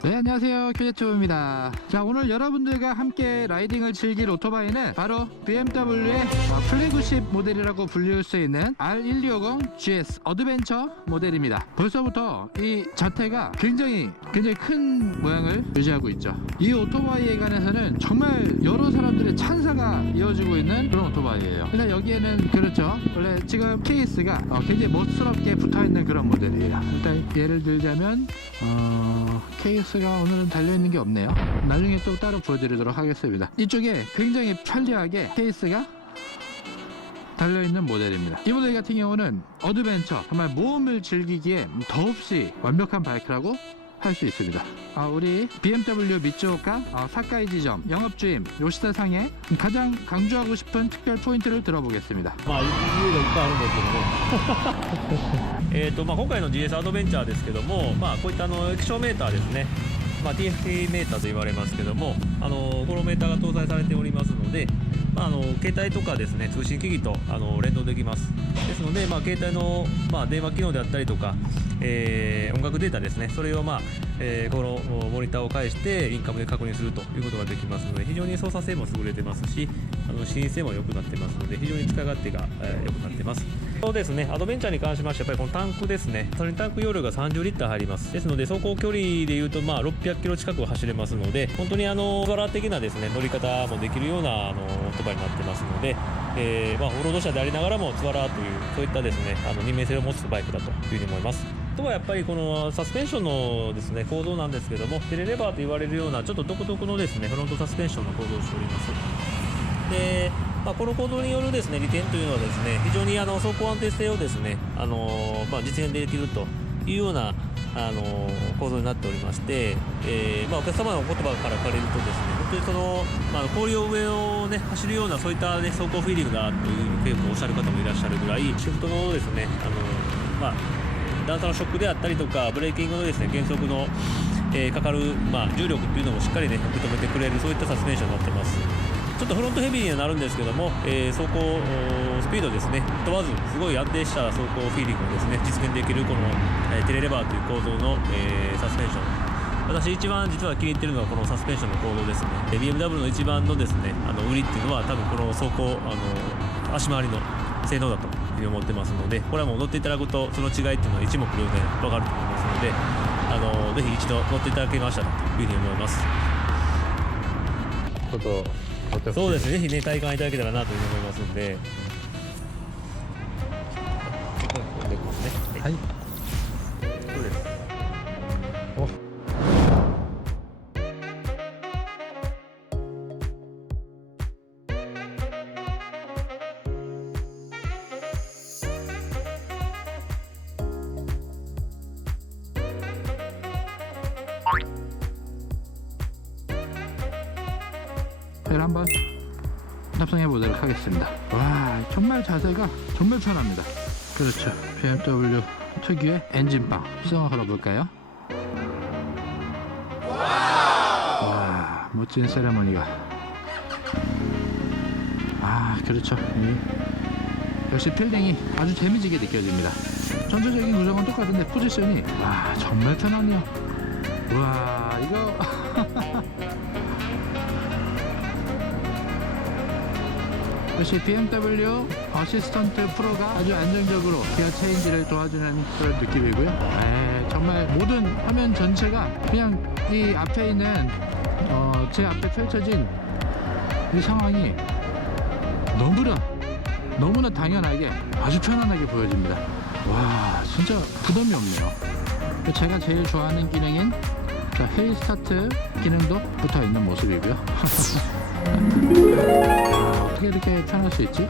네, 안녕하세요, 큐제튜브입니다. 자, 오늘 여러분들과 함께 라이딩을 즐길 오토바이는 바로 BMW의 플래그십 모델이라고 불릴 수 있는 R1250 GS 어드벤처 모델입니다. 벌써부터 이 자태가 굉장히 큰 모양을 유지하고 있죠. 이 오토바이에 관해서는 정말 여러 사람들의 찬사가 이어지고 있는 그런 오토바이예요. 일단 여기에는 그렇죠, 원래 지금 케이스가 굉장히 멋스럽게 붙어있는 그런 모델이에요. 일단 예를 들자면 케이스가 오늘은 달려있는 게 없네요. 나중에 또 따로 보여드리도록 하겠습니다. 이쪽에 굉장히 편리하게 케이스가 달려있는 모델입니다. 이 모델 같은 경우는 어드벤처, 정말 모험을 즐기기에 더없이 완벽한 바이크라고 할 수 있습니다. 우리 BMW 미츠오카 사카이 지점 영업주임 요시다 상의 가장 강조하고 싶은 특별 포인트를 들어보겠습니다. まあ、理由がいっぱいあるんですけども今回の GS アドベンチャーですけども、こういった液晶メーターですね、TFT メーターと言われますけども、このメーターが搭載されておりますので、携帯とかですね、通信機器と連動できます。ですので、携帯の、電話機能であったりとか、音楽データですね、それを、このモニターを介してインカムで確認するということができますので、非常に操作性も優れてますし、視認性も良くなってますので、非常に使い勝手が良くなってます。そうですね、アドベンチャーに関しましては、やっぱりこのタンクですね、それにタンク容量が30リッター入ります。ですので、走行距離でいうと、600キロ近く走れますので、本当にツアラー的なですね、乗り方もできるようなオートバイになってますので、オフロード車でありながらもツアラーというそういったですね、二面性を持つバイクだというふうに思います。あとはやっぱりこのサスペンションのですね、構造なんですけども、テレレバーと言われるようなちょっと独特のですね、フロントサスペンションの構造をしております。で、この構造によるですね、利点というのはですね、非常に走行安定性をですね、実現できるというような構造になっておりまして、お客様のお言葉から借りるとですね、本当にその、氷を上を、ね、走るようなそういった、ね、走行フィーリングだというふうにおっしゃる方もいらっしゃるぐらい、シフトのですね、段差のショックであったりとか、ブレーキングのですね、減速の、かかる、重力っていうのもしっかりね、受け止めてくれる、そういったサスペンションになってます。ちょっとフロントヘビーにはなるんですけども、走行スピードですね問わずすごい安定した走行フィーリングをですね実現できるこの、テレレバーという構造の、サスペンション、私一番実は気に入っているのはこのサスペンションの構造ですね。BMW の一番のですね売りっていうのは多分この走行足回りの性能だというふうに思ってますので、これはもう乗っていただくとその違いっていうのは一目瞭然分かると思いますので、ぜひ一度乗っていただけましたらというふうに思います。ちょっとそうですね、ぜひね体感いただけたらなというふうに思いますので、はい、そうです。를 한번 탑승해 보도록 하겠습니다. 와, 정말 자세가 정말 편합니다. 그렇죠, BMW 특유의 엔진빵 수정을 걸어볼까요? 와, 멋진 세레머니가. 그렇죠. 역시 필딩이 아주 재미지게 느껴집니다. 전체적인 구성은 똑같은데 포지션이 정말 편하네요. 와, 이거 역시 BMW 어시스턴트 프로가 아주 안정적으로 기어 체인지를 도와주는 그런 느낌이고요. 정말 모든 화면 전체가 그냥 이 앞에 있는 제 앞에 펼쳐진 이 상황이 너무나 당연하게 아주 편안하게 보여집니다. 와, 진짜 부담이 없네요. 제가 제일 좋아하는 기능인 헤이 스타트 기능도 붙어 있는 모습이고요. 어떻게 이렇게 편할 수 있지?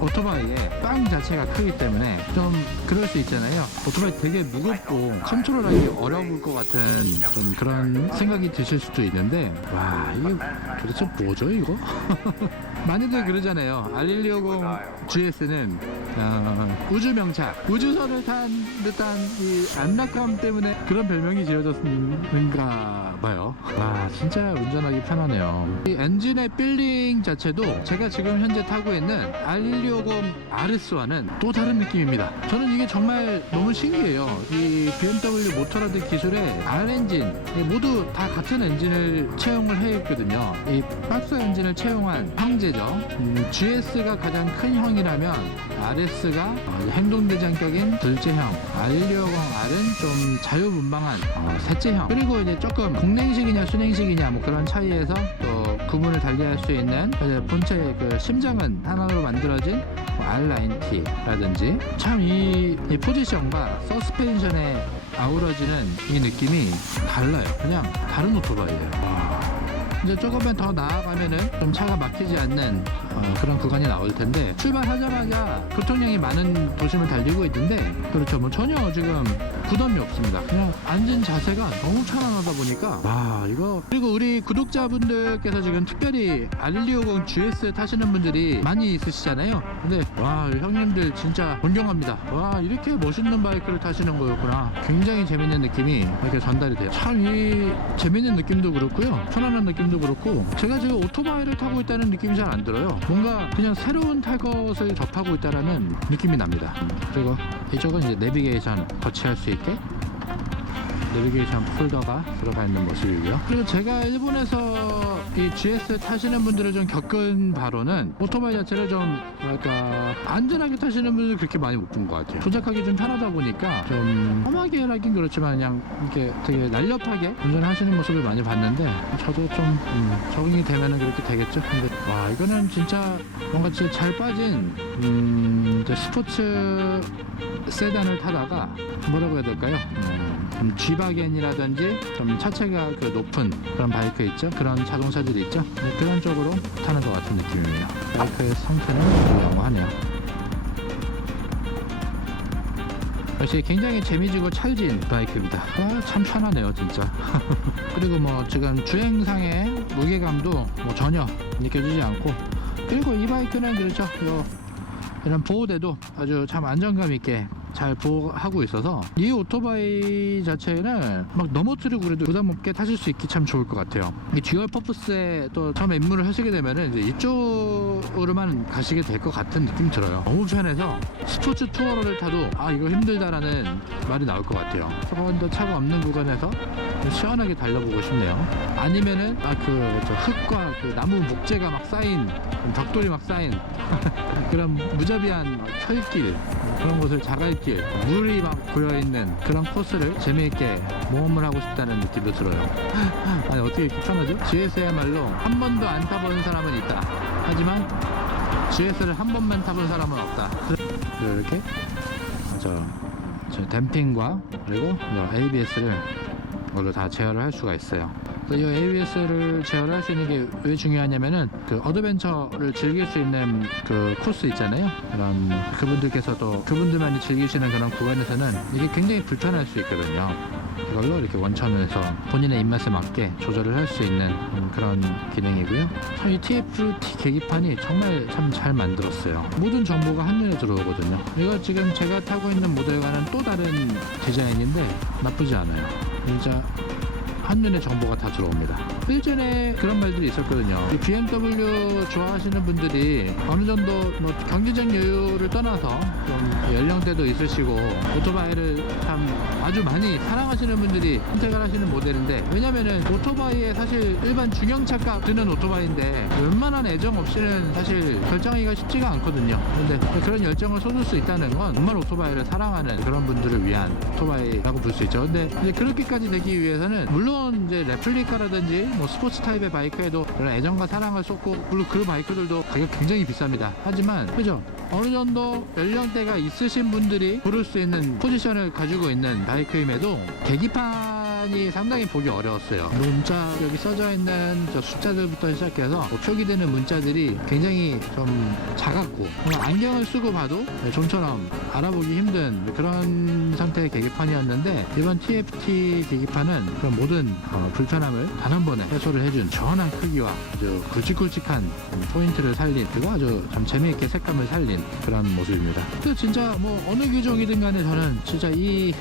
오토바이의 빵 자체가 크기 때문에 좀 그럴 수 있잖아요. 오토바이 되게 무겁고 컨트롤하기 어려울 것 같은 좀 그런 생각이 드실 수도 있는데, 와, 이게 도대체 뭐죠 이거? 많이들 그러잖아요. R1250 GS는 우주 명차, 우주선을 탄 듯한 이 안락함 때문에 그런 별명이 지어졌는가 봐요. 와, 진짜 운전하기 편하네요. 이 엔진의 필링 자체도 제가 지금 현재 타고 있는 R1250 RS와는 또 다른 느낌입니다. 저는 이게 정말 너무 신기해요. 이 BMW 모터라드 기술의 R 엔진 모두 다 같은 엔진을 채용을 해 있거든요. 이 박스 엔진을 채용한 형제죠. GS가 가장 큰 형이라면 RS가 행동대장격인 둘째형, R1250R은 좀 자유분방한 셋째형. 그리고 이제 조금 공랭식이냐 순행식이냐 뭐 그런 차이에서 또 구분을 달리할 수 있는 본체 그 심장은 하나로 만들어진 R9T라든지 참 이 포지션과 서스펜션에 아우러지는 이 느낌이 달라요. 그냥 다른 오토바이예요. 이제 조금만 더 나아가면은 좀 차가 막히지 않는 그런 구간이 나올 텐데, 출발하자마자 교통량이 많은 도심을 달리고 있는데 그렇죠, 뭐 전혀 지금 부담이 없습니다. 그냥 앉은 자세가 너무 편안하다 보니까 와, 이거. 그리고 우리 구독자분들께서 지금 특별히 R1250 GS 타시는 분들이 많이 있으시잖아요. 근데 와, 형님들 진짜 존경합니다. 와, 이렇게 멋있는 바이크를 타시는 거였구나. 굉장히 재밌는 느낌이 이렇게 전달이 돼요. 참 이 재밌는 느낌도 그렇고요, 편안한 느낌도 그렇고, 제가 지금 오토바이를 타고 있다는 느낌이 잘 안 들어요. 뭔가 그냥 새로운 탈 것을 접하고 있다라는 느낌이 납니다. 그리고 이쪽은 이제 내비게이션 거치할 수 있게 내비게이션 폴더가 들어가 있는 모습이고요. 그리고 제가 일본에서 이 GS 타시는 분들을 좀 겪은 바로는 오토바이 자체를 좀 뭐랄까 안전하게 타시는 분들 그렇게 많이 못 본 것 같아요. 조작하기 좀 편하다 보니까 좀 험하게 하긴 그렇지만 그냥 이렇게 되게 날렵하게 운전하시는 모습을 많이 봤는데, 저도 좀 적응이 되면은 그렇게 되겠죠. 근데 와, 이거는 진짜 뭔가 진짜 잘 빠진 이제 스포츠 세단을 타다가 뭐라고 해야 될까요? 좀 G바겐이라든지 좀 차체가 그 높은 그런 바이크 있죠? 그런 자동차들이 있죠? 그런 쪽으로 타는 것 같은 느낌입니다. 바이크의 상태는 양호하네요. 역시 굉장히 재미지고 찰진 바이크입니다. 아, 참 편하네요 진짜. 그리고 뭐 지금 주행상의 무게감도 뭐 전혀 느껴지지 않고, 그리고 이 바이크는 그렇죠, 이런 보호대도 아주 참 안정감 있게 잘 보호하고 있어서 이 오토바이 자체는 막 넘어뜨리고 그래도 부담 없게 타실 수 있기 참 좋을 것 같아요. 이 듀얼 퍼포스에 또 처음 입문을 하시게 되면은 이제 이쪽으로만 가시게 될 것 같은 느낌이 들어요. 너무 편해서 스포츠 투어로를 타도 아, 이거 힘들다라는 말이 나올 것 같아요. 조금 더 차가 없는 구간에서 시원하게 달려보고 싶네요. 아니면은 저 흙과 그 나무 목재가 막 쌓인, 벽돌이 막 쌓인 그런 무자비한 철길, 그런 곳을 자갈길, 물이 막 고여있는 그런 코스를 재미있게 모험을 하고 싶다는 느낌도 들어요. 아니, 어떻게 이렇게 편하죠? GS야말로 한 번도 안 타본 사람은 있다. 하지만 GS를 한 번만 타본 사람은 없다. 이렇게 저 댐핑과 그리고 ABS를 이걸로 다 제어를 할 수가 있어요. 이 ABS를 제어할 수 있는 게 왜 중요하냐면은 그 어드벤처를 즐길 수 있는 그 코스 있잖아요. 그런 그분들께서도 그분들만이 즐기시는 그런 구간에서는 이게 굉장히 불편할 수 있거든요. 이걸로 이렇게 원천에서 본인의 입맛에 맞게 조절을 할 수 있는 그런 기능이고요. 참 이 TFT 계기판이 정말 참 잘 만들었어요. 모든 정보가 한눈에 들어오거든요. 이거 지금 제가 타고 있는 모델과는 또 다른 디자인인데 나쁘지 않아요. 진짜 한눈에 정보가 다 들어옵니다. 일전에 그런 말들이 있었거든요. 이 BMW 좋아하시는 분들이 어느 정도 뭐 경제적 여유를 떠나서 좀 연령대도 있으시고 오토바이를 참 아주 많이 사랑하시는 분들이 선택을 하시는 모델인데, 왜냐면은 오토바이에 사실 일반 중형차가 드는 오토바이인데 웬만한 애정 없이는 사실 결정하기가 쉽지가 않거든요. 근데 그런 열정을 쏟을 수 있다는 건 정말 오토바이를 사랑하는 그런 분들을 위한 오토바이라고 볼 수 있죠. 근데 이제 그렇게까지 되기 위해서는 물론 이제 레플리카라든지 뭐 스포츠 타입의 바이크에도 그런 애정과 사랑을 쏟고, 물론 그 바이크들도 가격 굉장히 비쌉니다. 하지만 그죠, 어느 정도 연령대가 있으신 분들이 고를 수 있는 포지션을 가지고 있는 바이크임에도 계기판 표지판이 상당히 보기 어려웠어요. 문자 여기 써져 있는 저 숫자들부터 시작해서 뭐 표기되는 문자들이 굉장히 좀 작았고 그냥 안경을 쓰고 봐도 좀처럼 알아보기 힘든 그런 상태의 계기판이었는데 이번 TFT 계기판은 그런 모든 불편함을 단 한 번에 해소를 해준 시원한 크기와 아주 굵직굵직한 포인트를 살린 그리고 아주 참 재미있게 색감을 살린 그런 모습입니다. 근데 진짜 뭐 어느 기종이든 간에 저는 진짜 이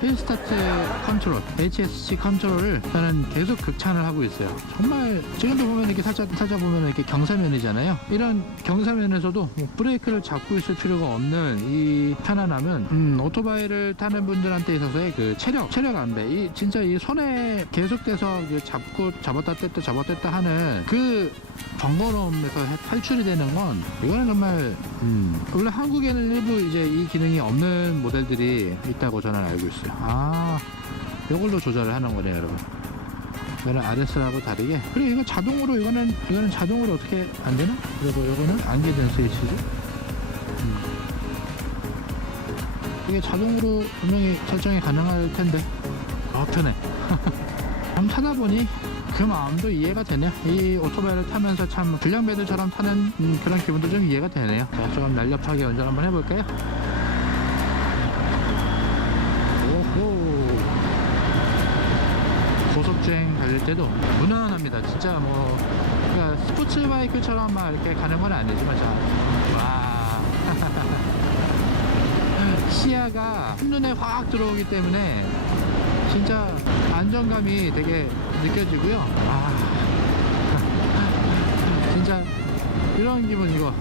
힐스타트 컨트롤 HSC 컨트롤을 저는 계속 극찬을 하고 있어요. 정말 지금도 보면 이렇게 살짝 보면 이렇게 경사면이잖아요. 이런 경사면에서도 뭐 브레이크를 잡고 있을 필요가 없는 이 편안함은 오토바이를 타는 분들한테 있어서의 그 체력 안배 이 진짜 이 손에 계속돼서 잡았다 뗐다 하는 그 번거로움에서 탈출이 되는 건 이거는 정말 원래 한국에는 일부 이제 이 기능이 없는 모델들이 있다고 저는 알고 있어요. 아 이걸로 조절을 하는 거네요 여러분. 이거는 RS하고 다르게 그리고 이거 자동으로 이거는 자동으로 어떻게 안 되나? 그리고 이거는 안개된 스위치죠. 이게 자동으로 분명히 설정이 가능할 텐데 편해. 한번 타다 보니 그 마음도 이해가 되네요. 이 오토바이를 타면서 참 불량배들처럼 타는 그런 기분도 좀 이해가 되네요. 자, 좀 날렵하게 운전 한번 해볼까요? 오호. 고속주행 달릴 때도 무난합니다. 진짜 뭐 그러니까 스포츠 바이크처럼 막 이렇게 가는 건 아니지만 와. 시야가 한눈에 확 들어오기 때문에 진짜 안정감이 되게 느껴지고요. 진짜 이런 기분 이거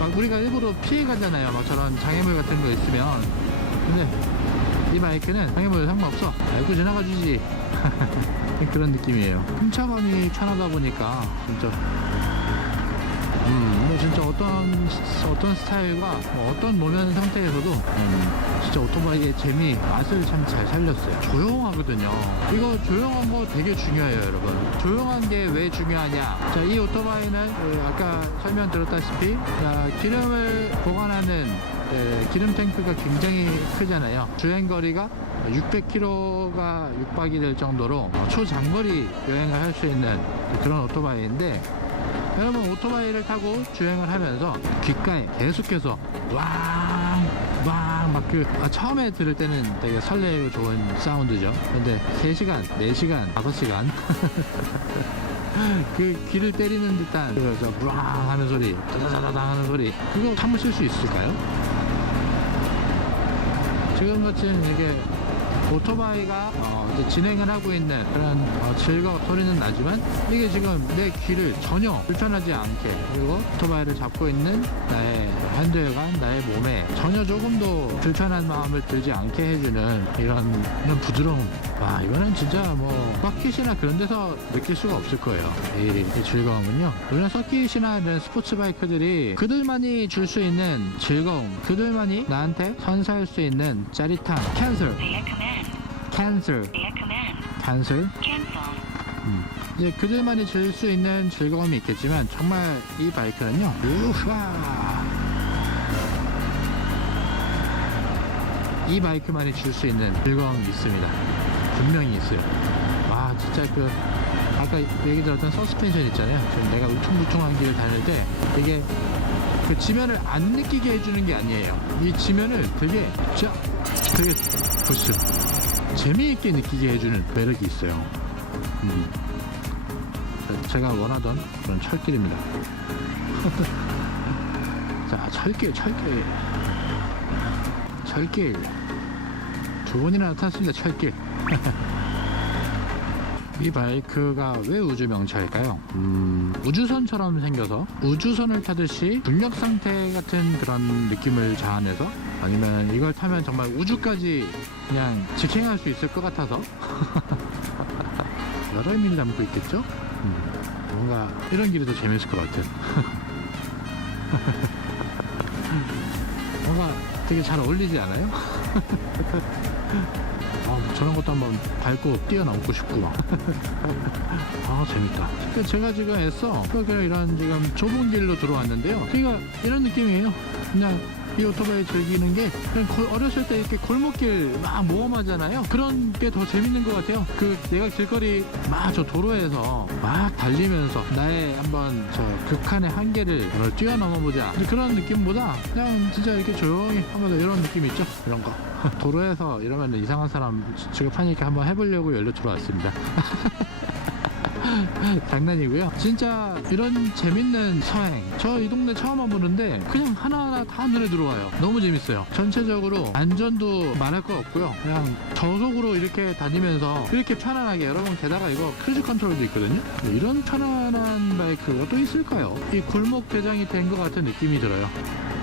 막 우리가 일부러 피해 가잖아요. 막 저런 장애물 같은 거 있으면. 근데 이 바이크는 장애물 상관없어. 알고 지나가 주지. 그런 느낌이에요. 훔쳐가기 편하다 보니까 진짜 뭐 진짜 어떤 스타일과 뭐 어떤 노면 상태에서도 진짜 오토바이의 재미, 맛을 참 잘 살렸어요. 조용하거든요. 이거 조용한 거 되게 중요해요, 여러분. 조용한 게 왜 중요하냐? 자, 이 오토바이는 아까 설명드렸다시피 기름을 보관하는 기름 탱크가 굉장히 크잖아요. 주행거리가 600km가 육박이 될 정도로 초장거리 여행을 할 수 있는 그런 오토바이인데 여러분 오토바이를 타고 주행을 하면서 귓가에 계속해서 왕 막 처음에 들을 때는 되게 설레고 좋은 사운드죠. 근데 3시간, 4시간, 5시간 그 귀를 때리는 듯한 그저 브랑 하는 소리, 다다다다 하는 소리 그거 참으실 수 있을까요? 지금 같은 이게 오토바이가 이제 진행을 하고 있는 그런 즐거운 소리는 나지만 이게 지금 내 귀를 전혀 불편하지 않게 그리고 오토바이를 잡고 있는 나의 핸들과 나의 몸에 전혀 조금도 불편한 마음을 들지 않게 해주는 이런 부드러움. 와 이거는 진짜 뭐 서킷이나 그런 데서 느낄 수가 없을 거예요. 이 즐거움은요. 물론 서킷이나 이런 스포츠 바이크들이 그들만이 줄 수 있는 즐거움, 그들만이 나한테 선사할 수 있는 짜릿함, 캔슬 이제 그들만이 줄 수 있는 즐거움이 있겠지만 정말 이 바이크는요 이 바이크만이 줄 수 있는 즐거움이 있습니다. 분명히 있어요. 와 진짜 아까 얘기 들었던 서스펜션 있잖아요. 지금 내가 울퉁불퉁한 길을 다닐 때 이게 그 지면을 안 느끼게 해주는 게 아니에요. 이 지면을 되게 부스 재미있게 느끼게 해주는 매력이 있어요. 제가 원하던 그런 철길입니다. 자, 철길. 두 번이나 나타났습니다. 철길. 이 바이크가 왜 우주 명차일까요? 우주선처럼 생겨서 우주선을 타듯이 중력 상태 같은 그런 느낌을 자아내서 아니면 이걸 타면 정말 우주까지 그냥 직행할 수 있을 것 같아서 여러 의미를 담고 있겠죠? 뭔가 이런 길이 더 재밌을 것 같은 뭔가 되게 잘 어울리지 않아요? 저런 것도 한번 밟고 뛰어넘고 싶고 재밌다. 제가 지금 애써 그냥 이런 지금 좁은 길로 들어왔는데요. 그러니까 이런 느낌이에요. 그냥 이 오토바이 즐기는 게 그냥 어렸을 때 이렇게 골목길 막 모험하잖아요. 그런 게 더 재밌는 것 같아요. 내가 길거리 막 저 도로에서 막 달리면서 나의 한번 저 극한의 한계를 오늘 뛰어넘어보자, 그런 느낌보다 그냥 진짜 이렇게 조용히 하면서 이런 느낌 있죠. 이런 거 도로에서 이러면 이상한 사람 취급하니까 한번 해보려고 연료 들어왔습니다. 장난이고요. 진짜 이런 재밌는 서행, 저 이 동네 처음 와보는데 그냥 하나하나 다 눈에 들어와요. 너무 재밌어요. 전체적으로 안전도 말할 거 없고요. 그냥 저속으로 이렇게 다니면서 이렇게 편안하게, 여러분 게다가 이거 크루즈 컨트롤도 있거든요. 이런 편안한 바이크가 또 있을까요? 이 골목 대장이 된 것 같은 느낌이 들어요.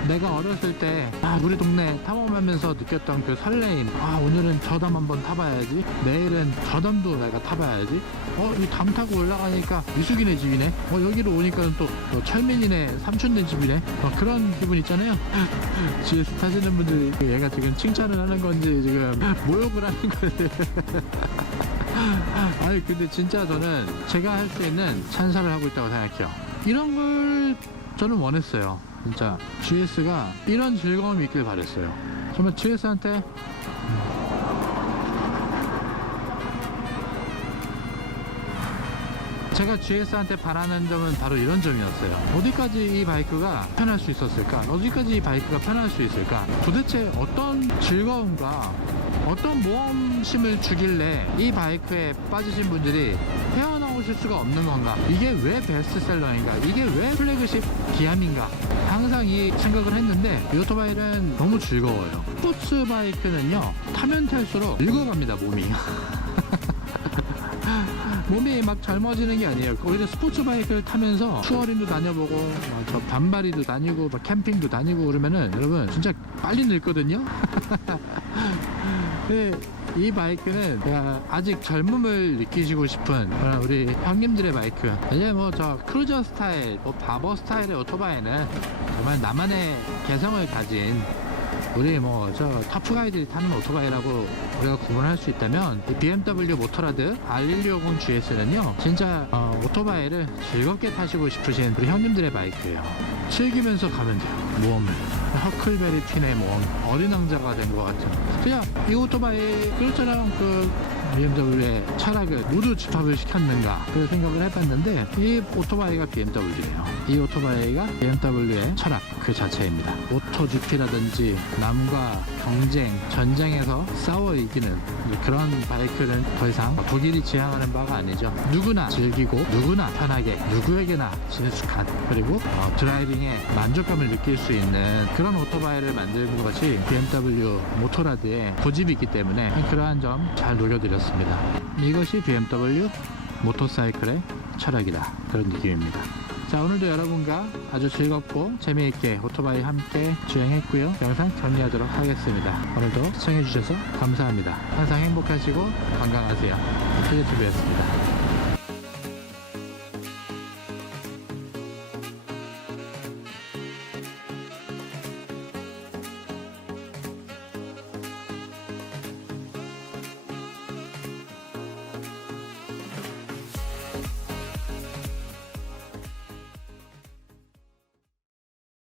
내가 어렸을 때 우리 동네 탐험하면서 느꼈던 그 설레임, 오늘은 저 담 한번 타봐야지, 내일은 저 담도 내가 타봐야지, 이 담 타고 올라가니까 미숙이네 집이네, 여기로 오니까 또 철민이네 삼촌네 집이네, 그런 기분 있잖아요. GS 타시는 분들이 얘가 지금 칭찬을 하는 건지 지금 모욕을 하는 건지 아니 근데 진짜 저는 제가 할 수 있는 찬사를 하고 있다고 생각해요. 이런 걸 저는 원했어요. 진짜 GS가 이런 즐거움이 있길 바랬어요. 정말 GS한테 제가 GS한테 바라는 점은 바로 이런 점이었어요. 어디까지 이 바이크가 편할 수 있었을까? 어디까지 이 바이크가 편할 수 있을까? 도대체 어떤 즐거움과 어떤 모험심을 주길래 이 바이크에 빠지신 분들이 헤어나오실 수가 없는 건가? 이게 왜 베스트셀러인가? 이게 왜 플래그십 기함인가? 항상 이 생각을 했는데 이 오토바이는 너무 즐거워요. 스포츠 바이크는요, 타면 탈수록 늙어갑니다, 몸이. 몸이 막 젊어지는 게 아니에요. 오히려 스포츠 바이크를 타면서 투어링도 다녀보고 저 반바리도 다니고 캠핑도 다니고 그러면은 여러분 진짜 빨리 늙거든요. 이 바이크는 아직 젊음을 느끼시고 싶은 그런 우리 형님들의 바이크. 이제 뭐 저 크루저 스타일, 바버 스타일의 오토바이는 정말 나만의 개성을 가진 우리 저 터프가이들이 타는 오토바이라고 우리가 구분할 수 있다면, 이 BMW 모터라드 R1250 GS는요 진짜 오토바이를 즐겁게 타시고 싶으신 우리 형님들의 바이크예요. 즐기면서 가면 돼요. 모험을, 허클베리 퀸의 모험, 어린 왕자가 된 것 같은. 그냥 이 오토바이 그렇잖아요. BMW의 철학을 모두 집합을 시켰는가, 그 생각을 해봤는데 이 오토바이가 BMW예요. 이 오토바이가 BMW의 철학 그 자체입니다. 모토GP라든지 남과 경쟁, 전쟁에서 싸워 이기는 그런 바이크는 더 이상 독일이 지향하는 바가 아니죠. 누구나 즐기고 누구나 편하게 누구에게나 친숙한, 그리고 드라이빙에 만족감을 느낄 수 있는 그런 오토바이를 만드는 것이 BMW 모터라드의 고집이 있기 때문에 그러한 점 잘 녹여드렸습니다. 이것이 BMW 모터사이클의 철학이다, 그런 느낌입니다. 자, 오늘도 여러분과 아주 즐겁고 재미있게 오토바이 함께 주행했고요. 영상 정리하도록 하겠습니다. 오늘도 시청해주셔서 감사합니다. 항상 행복하시고 건강하세요. TV였습니다.